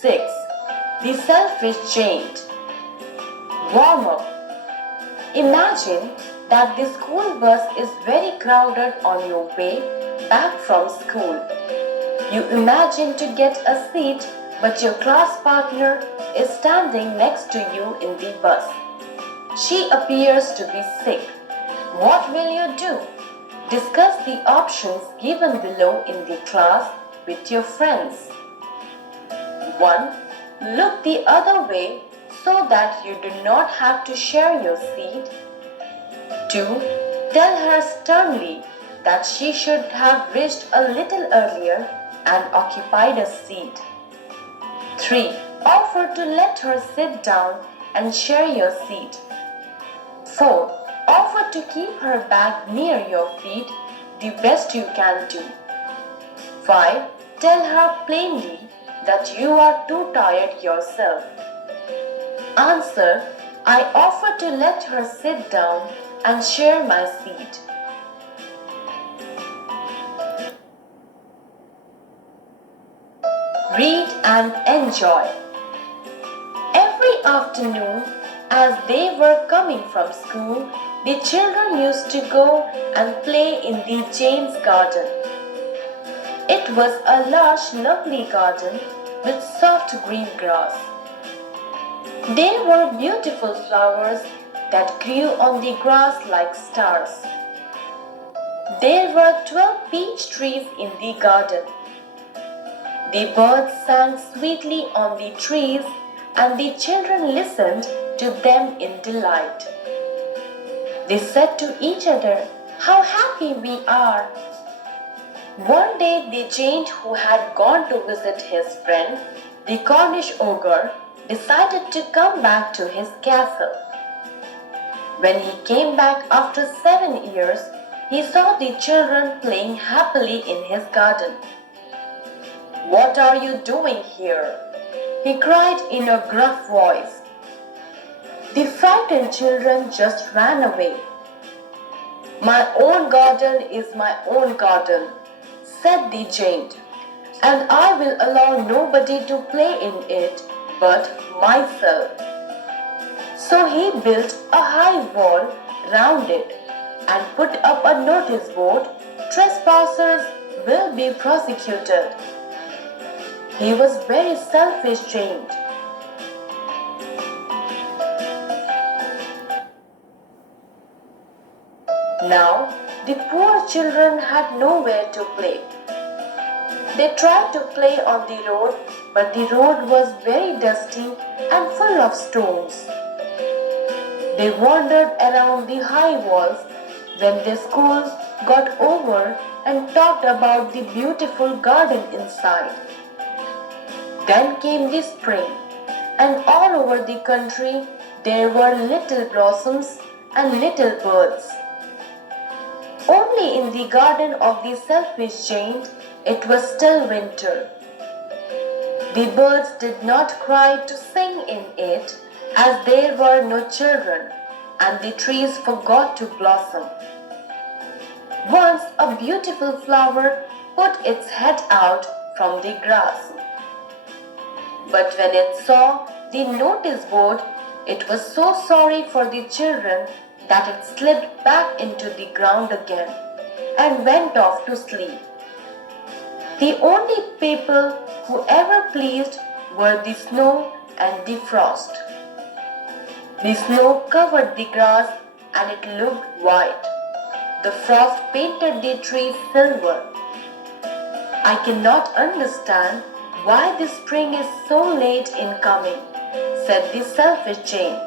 6. The Selfish Giant. Warm up. Imagine that the school bus is very crowded on your way back from school. You imagine to get a seat, but your class partner is standing next to you in the bus. She appears to be sick. What will you do? Discuss the options given below in the class with your friends. 1. Look the other way so that you do not have to share your seat. 2. Tell her sternly that she should have reached a little earlier and occupied a seat. 3. Offer to let her sit down and share your seat. 4. Offer to keep her bag near your feet the best you can do. 5. Tell her plainly that you are too tired yourself. Answer: I offer to let her sit down and share my seat. Read and enjoy. Every afternoon, as they were coming from school, the children used to go and play in the Jane's garden. It was a lush, lovely garden with soft green grass. There were beautiful flowers that grew on the grass like stars. There were 12 peach trees in the garden. The birds sang sweetly on the trees, and the children listened to them in delight. They said to each other, "How happy we are!" One day the giant who had gone to visit his friend, the Cornish ogre, decided to come back to his castle. When he came back after 7 years, he saw the children playing happily in his garden. "What are you doing here?" he cried in a gruff voice. The frightened children just ran away. "My own garden is my own garden," said the giant, "and I will allow nobody to play in it but myself." So he built a high wall round it and put up a notice board, "Trespassers will be prosecuted." He was very selfish giant. Now the poor children had nowhere to play. They tried to play on the road, but the road was very dusty and full of stones. They wandered around the high walls when the school got over and talked about the beautiful garden inside. Then came the spring, and all over the country there were little blossoms and little birds. Only in the garden of the selfish giant it was still winter. The birds did not cry to sing in it, as there were no children, and the trees forgot to blossom. Once a beautiful flower put its head out from the grass. But when it saw the notice board, it was so sorry for the children that it slipped back into the ground again and went off to sleep. The only people who ever pleased were the snow and the frost. The snow covered the grass and it looked white. The frost painted the trees silver. "I cannot understand why the spring is so late in coming," said the selfish giant,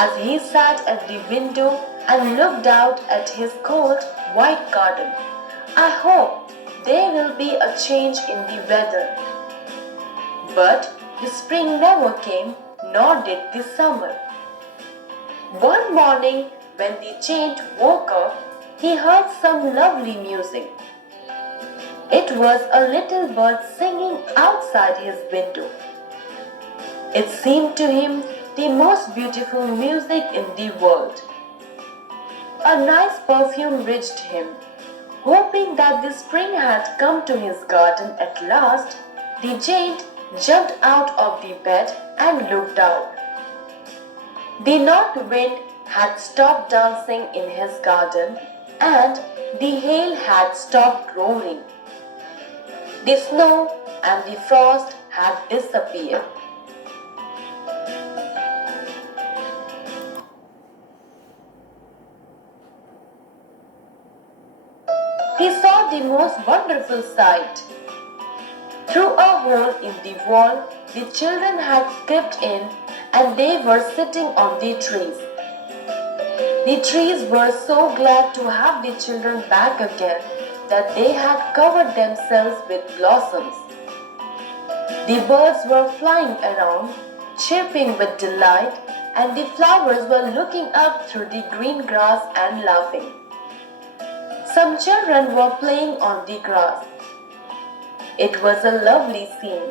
as he sat at the window and looked out at his cold, white garden. "I hope there will be a change in the weather." But the spring never came, nor did the summer. One morning, when the giant woke up, he heard some lovely music. It was a little bird singing outside his window. It seemed to him the most beautiful music in the world. A nice perfume reached him. Hoping that the spring had come to his garden at last, the giant jumped out of the bed and looked out. The north wind had stopped dancing in his garden and the hail had stopped roaring. The snow and the frost had disappeared. He saw the most wonderful sight. Through a hole in the wall, the children had crept in and they were sitting on the trees. The trees were so glad to have the children back again that they had covered themselves with blossoms. The birds were flying around, chirping with delight, and the flowers were looking up through the green grass and laughing. Some children were playing on the grass. It was a lovely scene.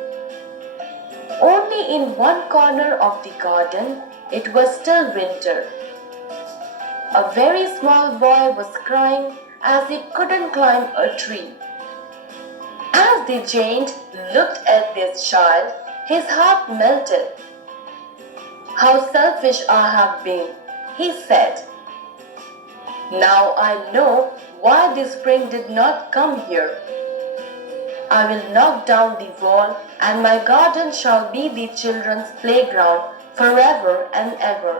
Only in one corner of the garden it was still winter. A very small boy was crying as he couldn't climb a tree. As the giant looked at this child, his heart melted. "How selfish I have been," he said. "Now I know why the spring did not come here. I will knock down the wall and my garden shall be the children's playground forever and ever."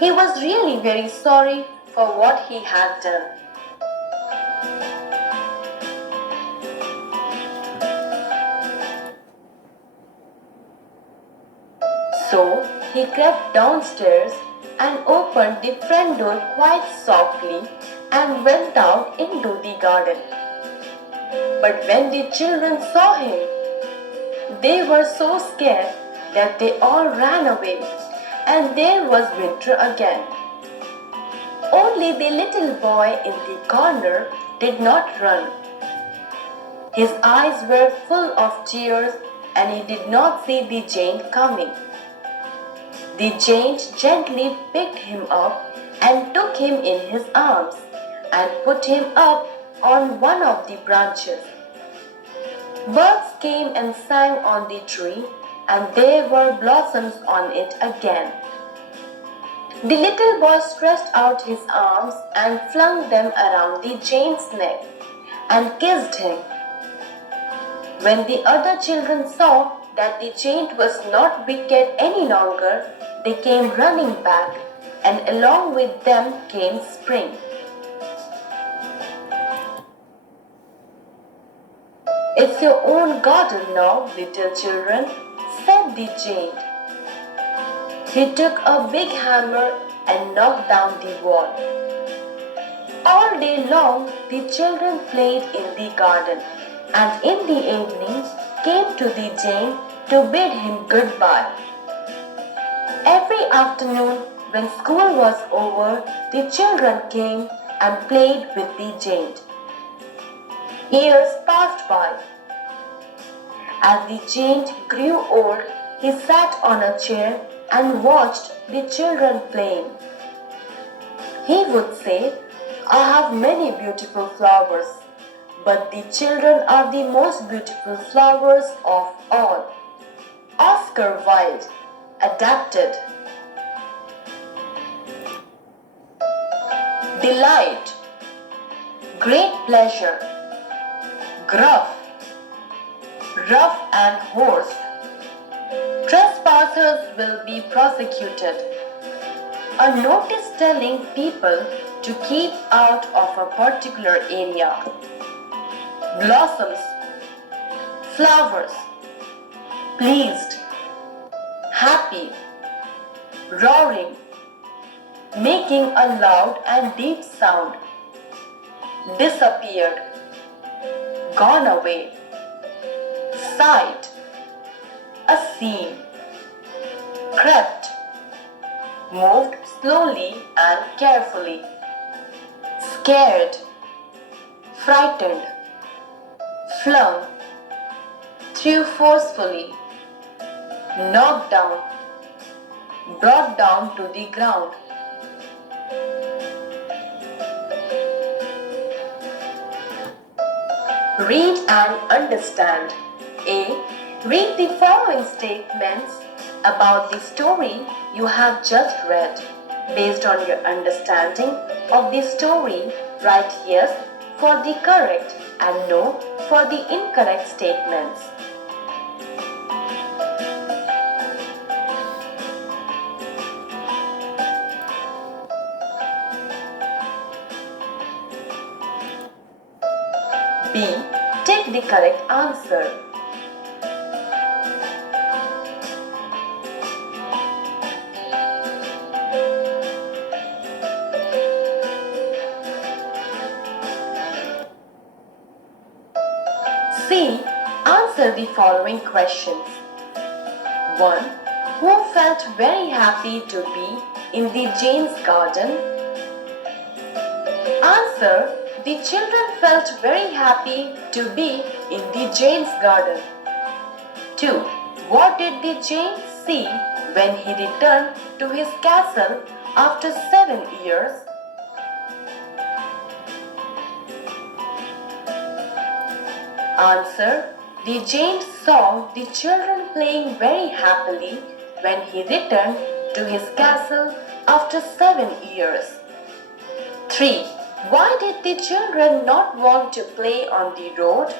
He was really very sorry for what he had done. So he crept downstairs and opened the front door quite softly and went out into the garden. But when the children saw him, they were so scared that they all ran away, and there was winter again. Only the little boy in the corner did not run. His eyes were full of tears and he did not see the giant coming. The giant gently picked him up and took him in his arms and put him up on one of the branches. Birds came and sang on the tree, and there were blossoms on it again. The little boy stretched out his arms and flung them around the giant's neck and kissed him. When the other children saw that the giant was not wicked any longer, they came running back, and along with them came spring. "It's your own garden now, little children," said the giant. He took a big hammer and knocked down the wall. All day long the children played in the garden, and in the evening came to the giant to bid him goodbye. Every afternoon when school was over, the children came and played with the giant. Years passed by. As the giant grew old, he sat on a chair and watched the children playing. He would say, "I have many beautiful flowers, but the children are the most beautiful flowers of all." Oscar Wilde, adapted. Delight, great pleasure. Gruff, rough and hoarse. Trespassers will be prosecuted. A notice telling people to keep out of a particular area. Blossoms, flowers. Pleased, happy, roaring, making a loud and deep sound. Disappeared, gone away. Sight, a scene. Crept, moved slowly and carefully. Scared, frightened. Flung, threw forcefully. Knocked down, brought down to the ground. Read and understand. A. Read the following statements about the story you have just read. Based on your understanding of the story, write yes for the correct and no for the incorrect statements. B. Take the correct answer. C. Answer the following questions. 1. Who felt very happy to be in the Jane's garden? Answer. The children felt very happy to be in the Jane's garden. 2. What did the Jane see when he returned to his castle after 7 years? Answer. The Jane saw the children playing very happily when he returned to his castle after 7 years. 3. Why did the children not want to play on the road?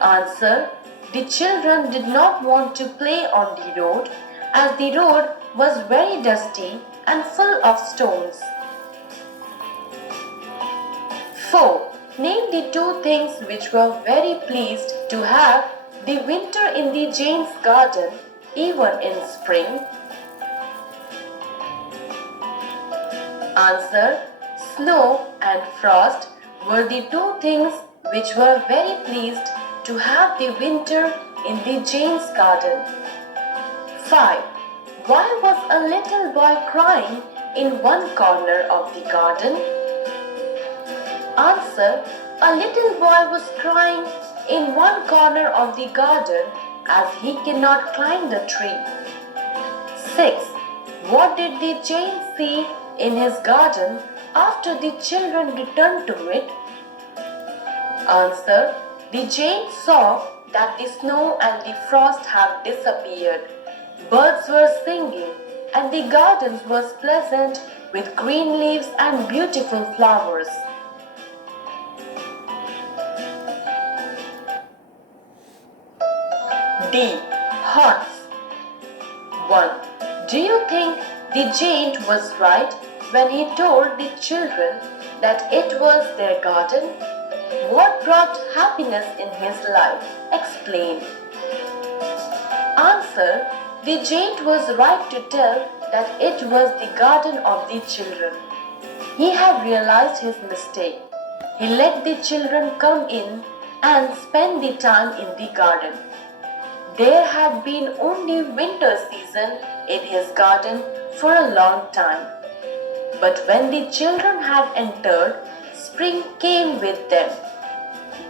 Answer. The children did not want to play on the road as the road was very dusty and full of stones. 4. Name the two things which were very pleased to have the winter in the Jane's garden even in spring. Answer. Snow and frost were the two things which were very pleased to have the winter in the Jane's garden. 5. Why was a little boy crying in one corner of the garden? Answer. A little boy was crying in one corner of the garden as he cannot climb the tree. 6. What did the Jane see in his garden after the children returned to it? Answer. The Jane saw that the snow and the frost have disappeared. Birds were singing and the garden was pleasant with green leaves and beautiful flowers. D. Horse. 1. Do you think the Jane was right when he told the children that it was their garden? What brought happiness in his life? Explain. Answer. The Jane was right to tell that it was the garden of the children. He had realized his mistake. He let the children come in and spend the time in the garden. There had been only winter season in his garden for a long time. But when the children had entered, spring came with them.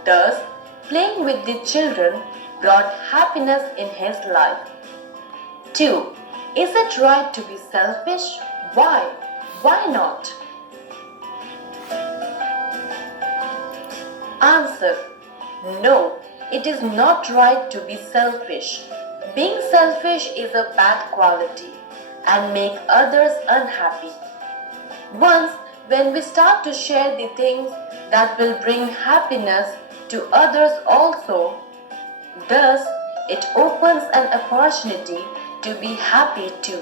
Thus, playing with the children brought happiness in his life. 2. Is it right to be selfish? Why? Why not? Answer. No, it is not right to be selfish. Being selfish is a bad quality and make others unhappy. Once, when we start to share the things that will bring happiness to others also, thus it opens an opportunity to be happy too.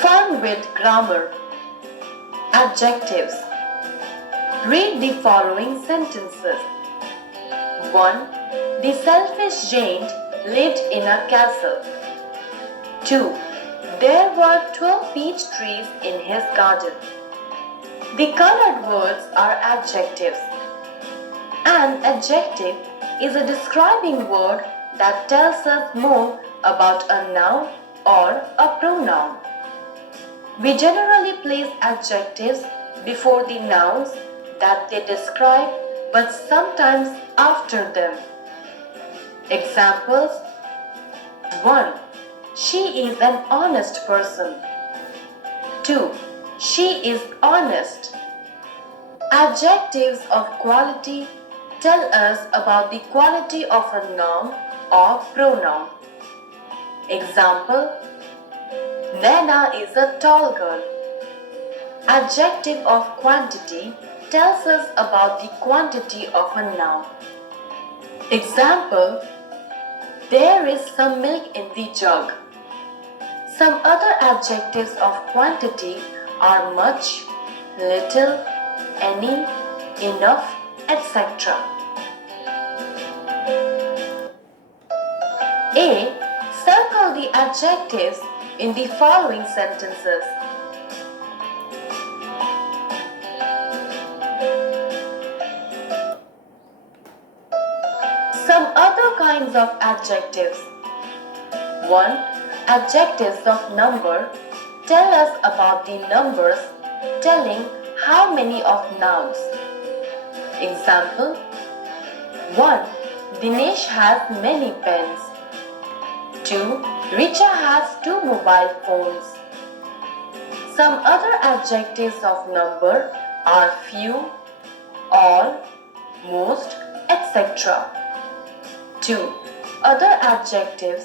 Fun with grammar. Adjectives. Read the following sentences. 1. The selfish Jane lived in a castle. 2. There were 12 peach trees in his garden. The colored words are adjectives. An adjective is a describing word that tells us more about a noun or a pronoun. We generally place adjectives before the nouns that they describe, but sometimes after them. Examples. 1. She is an honest person. 2. She is honest. Adjectives of quality tell us about the quality of a noun or pronoun. Example: Naina is a tall girl. Adjective of quantity tells us about the quantity of a noun. Example: There is some milk in the jug. Some other adjectives of quantity are much, little, any, enough, etc. A. Circle the adjectives in the following sentences. Some other kinds of adjectives. 1. Adjectives of number tell us about the numbers, telling how many of nouns. Example: 1. Dinesh has many pens. 2. Richa has 2 mobile phones. Some other adjectives of number are few, all, most, etc. 2. Other adjectives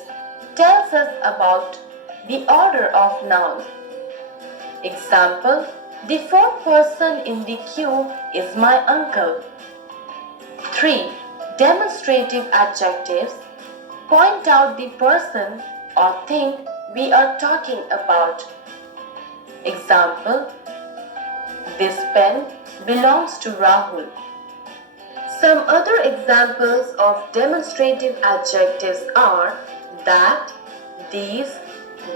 tells us about the order of nouns. Example: The fourth person in the queue is my uncle. 3. Demonstrative adjectives point out the person or thing we are talking about. Example: This pen belongs to Rahul. Some other examples of demonstrative adjectives are that, these,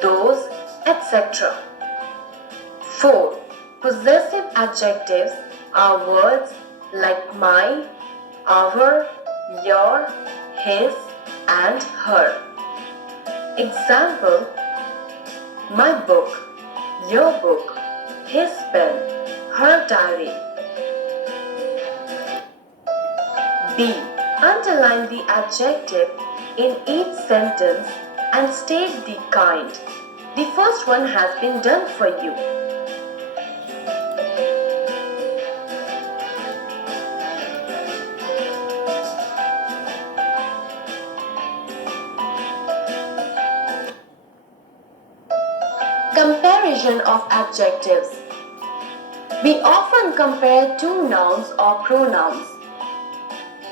those, etc. 4. Possessive adjectives are words like my, our, your, his, and her. Example: My book, your book, his pen, her diary. B. Underline the adjective in each sentence and state the kind. The first one has been done for you. Comparison of adjectives. We often compare two nouns or pronouns.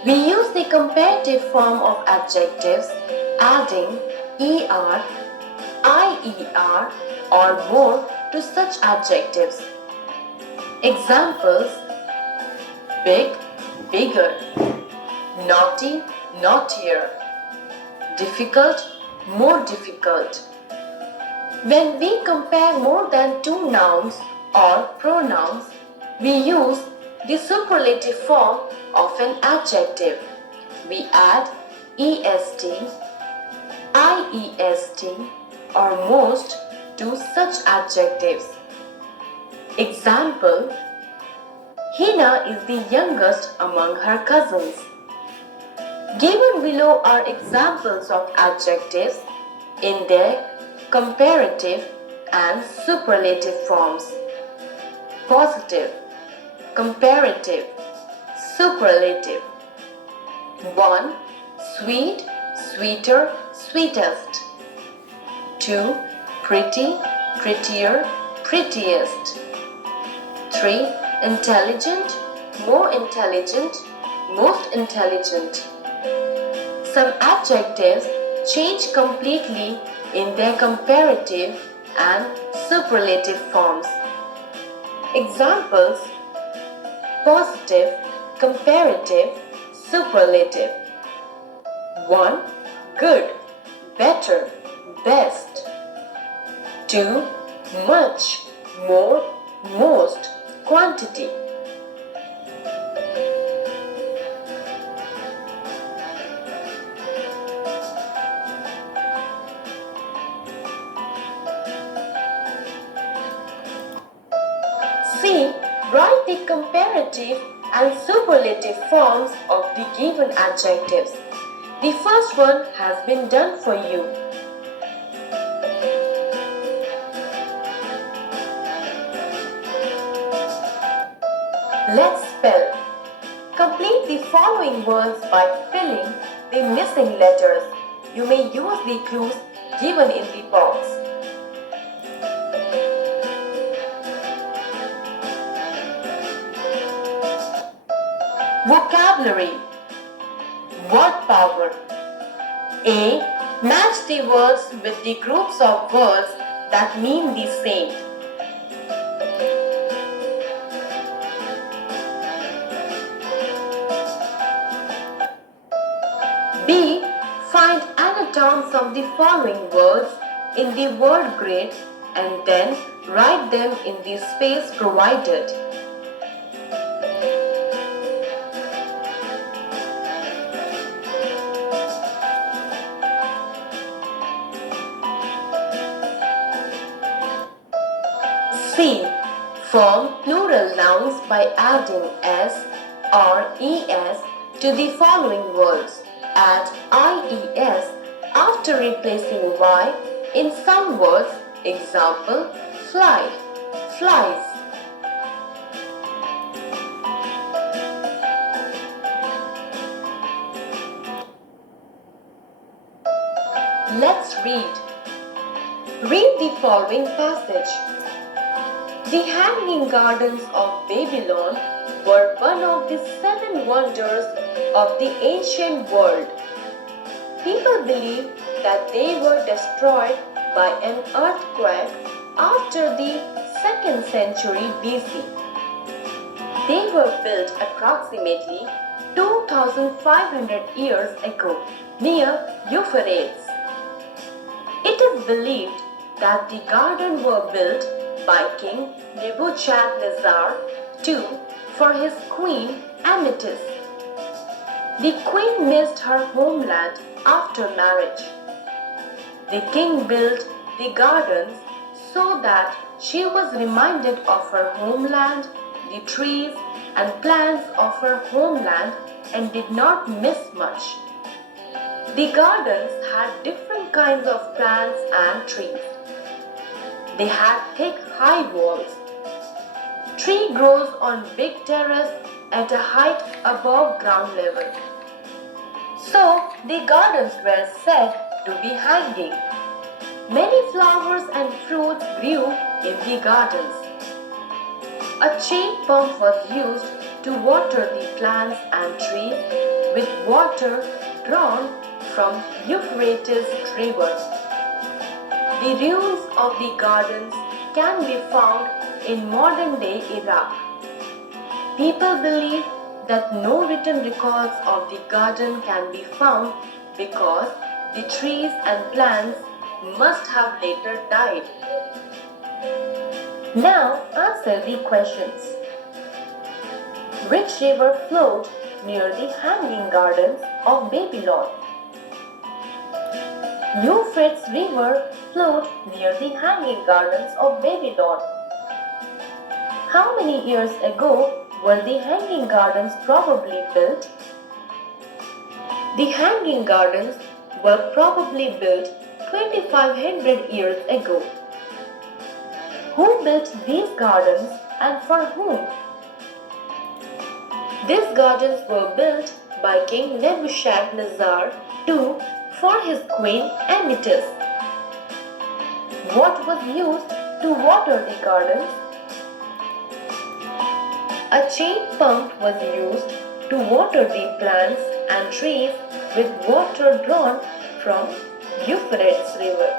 We use the comparative form of adjectives, adding er, ier, or more to such adjectives. Examples: big, bigger; naughty, naughtier; difficult, more difficult. When we compare more than two nouns or pronouns, we use the superlative form of an adjective. We add est, iest, or most to such adjectives. Example: Hina is the youngest among her cousins. Given below are examples of adjectives in their comparative and superlative forms. Positive, comparative, superlative. 1. Sweet, sweeter, sweetest. 2. Pretty, prettier, prettiest. 3. Intelligent, more intelligent, most intelligent. Some adjectives change completely in their comparative and superlative forms. Examples: positive, comparative, superlative. 1. Good, better, best. 2. Much, more, most, quantity. C. Write the comparative and superlative forms of the given adjectives. The first one has been done for you. Let's spell. Complete the following words by filling the missing letters. You may use the clues given in the box. Vocabulary. Word power. A. Match the words with the groups of words that mean the same. B. Find anatons of the following words in the word grid and then write them in the space provided. C. Form plural nouns by adding s or es to the following words. Add ies after replacing y in some words. Example, fly, flies. Let's read. Read the following passage. The Hanging Gardens of Babylon were one of the 7 wonders of the ancient world. People believe that they were destroyed by an earthquake after the 2nd century BC. They were built approximately 2,500 years ago near Euphrates. It is believed that the gardens were built by King Nebuchadnezzar II for his queen Amethyst. The queen missed her homeland after marriage. The king built the gardens so that she was reminded of her homeland, the trees and plants of her homeland, and did not miss much. The gardens had different kinds of plants and trees. They had thick, high walls. Tree grows on big terrace at a height above ground level. So the gardens were said to be hanging. Many flowers and fruits grew in the gardens. A chain pump was used to water the plants and trees with water drawn from Euphrates River. The ruins of the gardens can be found in modern-day Iraq. People believe that no written records of the garden can be found because the trees and plants must have later died. Now answer the questions. Which river flowed near the Hanging Gardens of Babylon? Euphrates River flowed near the Hanging Gardens of Babylon. How many years ago were the Hanging Gardens probably built? The Hanging Gardens were probably built 2,500 years ago. Who built these gardens and for whom? These gardens were built by King Nebuchadnezzar II for his queen Amethyst. What was used to water the gardens? A chain pump was used to water the plants and trees with water drawn from Euphrates River.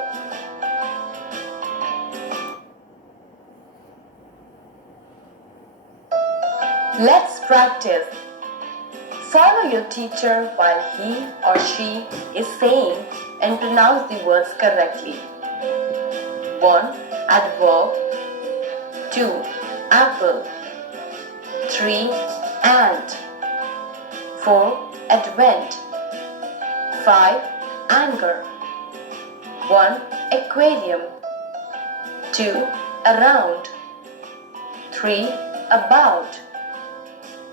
Let's practice. Follow your teacher while he or she is saying and pronounce the words correctly. 1. Adverb. 2. Apple. 3. Ant. 4. Advent. 5. Anger. 1. Aquarium. 2. Around. 3. About.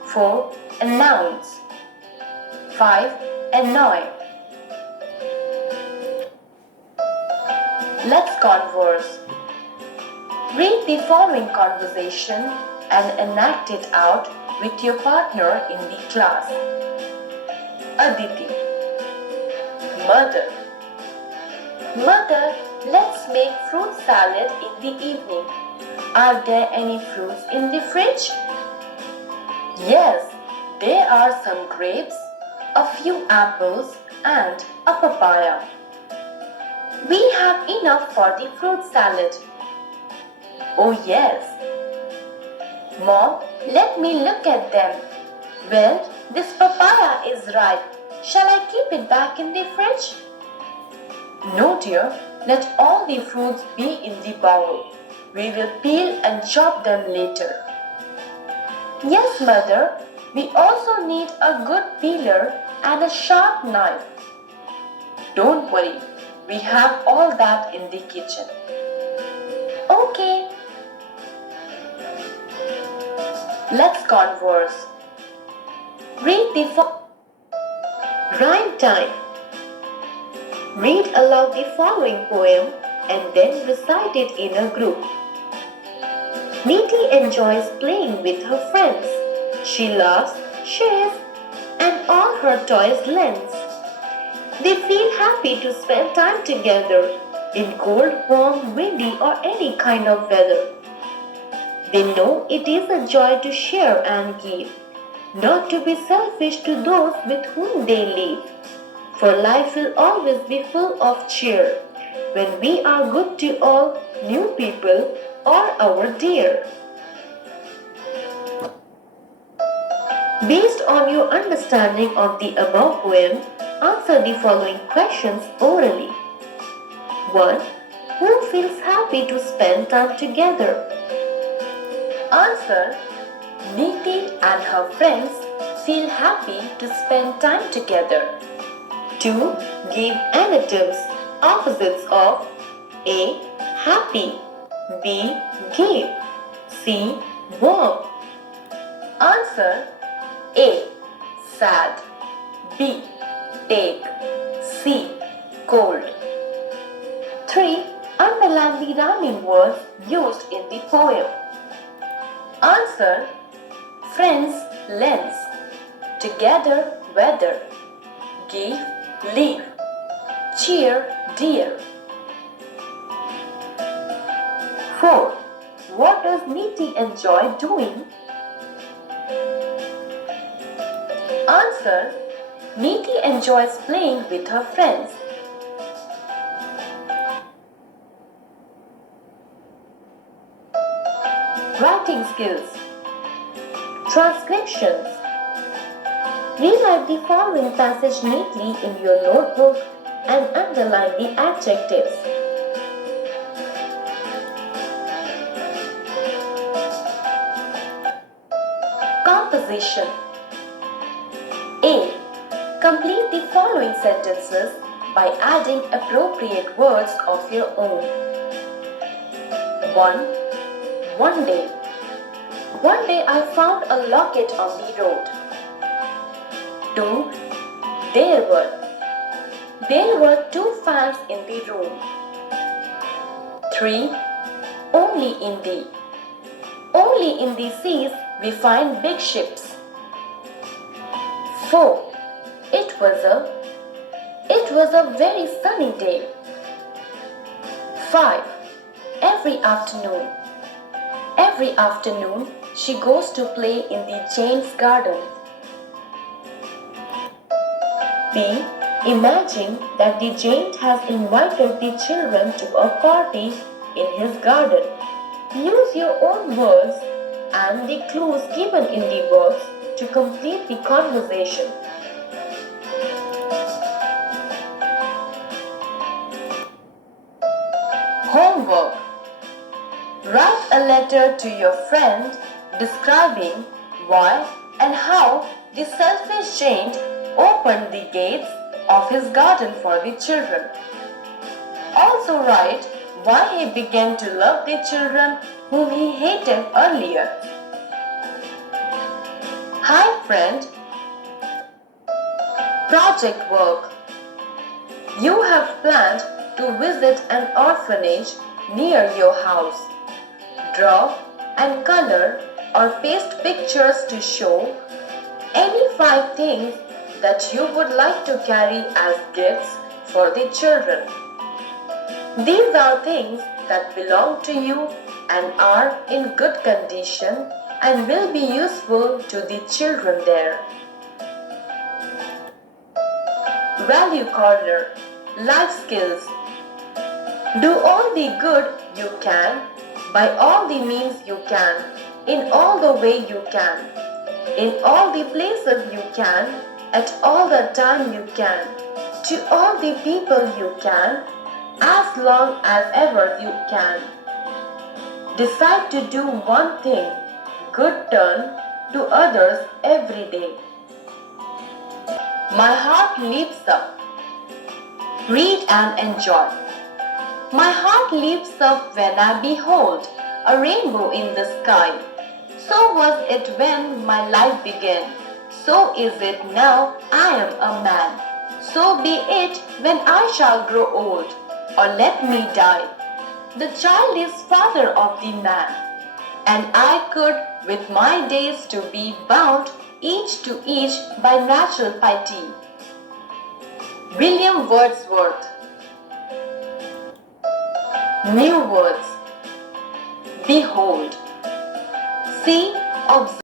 4. Announce. 5. Annoy. Let's converse. Read the following conversation and enact it out with your partner in the class? Aditi. Mother. Mother, let's make fruit salad in the evening. Are there any fruits in the fridge? Yes, there are some grapes, a few apples, and a papaya. We have enough for the fruit salad. Oh yes. Mom, let me look at them. Well, this papaya is ripe. Shall I keep it back in the fridge? No, dear. Let all the fruits be in the bowl. We will peel and chop them later. Yes, Mother. We also need a good peeler and a sharp knife. Don't worry. We have all that in the kitchen. Okay. Let's converse. Read the rhyme time. Read aloud the following poem and then recite it in a group. Neeti enjoys playing with her friends. She laughs, shares, and all her toys lends. They feel happy to spend time together in cold, warm, windy, or any kind of weather. They know it is a joy to share and give, not to be selfish to those with whom they live. For life will always be full of cheer when we are good to all new people or our dear. Based on your understanding of the above poem, answer the following questions orally. 1. Who feels happy to spend time together? Answer. Neeti and her friends feel happy to spend time together. 2. Give adjectives, opposites of A. Happy, B. Give, C. Warm. Answer. A. Sad, B. Take, C. Cold. 3. Underline the rhyming words used in the poem. Answer. Friends, lends, together, weather, give, leave, cheer, dear. 4. What does Neeti enjoy doing? Answer. Neeti enjoys playing with her friends. Writing skills. Transcriptions. Rewrite the following passage neatly in your notebook and underline the adjectives. Composition. A. Complete the following sentences by adding appropriate words of your own. 1. One day. One day I found a locket on the road. 2. There were 2 fans in the room. 3. Only in the seas we find big ships. 4. It was a very sunny day. 5. Every afternoon she goes to play in the Jane's garden. B. Imagine that the Jane has invited the children to a party in his garden. Use your own words and the clues given in the box to complete the conversation. Homework. Write a letter to your friend describing why and how the selfish Jane opened the gates of his garden for the children. Also write why he began to love the children whom he hated earlier. Hi friend. Project work. You have planned to visit an orphanage near your house. Draw and color or paste pictures to show any 5 things that you would like to carry as gifts for the children. These are things that belong to you and are in good condition and will be useful to the children there. Value Corner. Life Skills. Do all the good you can, by all the means you can, in all the way you can, in all the places you can, at all the time you can, to all the people you can, as long as ever you can. Decide to do one thing, good turn to others every day. My heart leaps up. Read and enjoy. My heart leaps up when I behold a rainbow in the sky. So was it when my life began. So is it now I am a man. So be it when I shall grow old, or let me die. The child is father of the man, and I could with my days to be bound each to each by natural piety. William Wordsworth. New words. Behold. See, observe.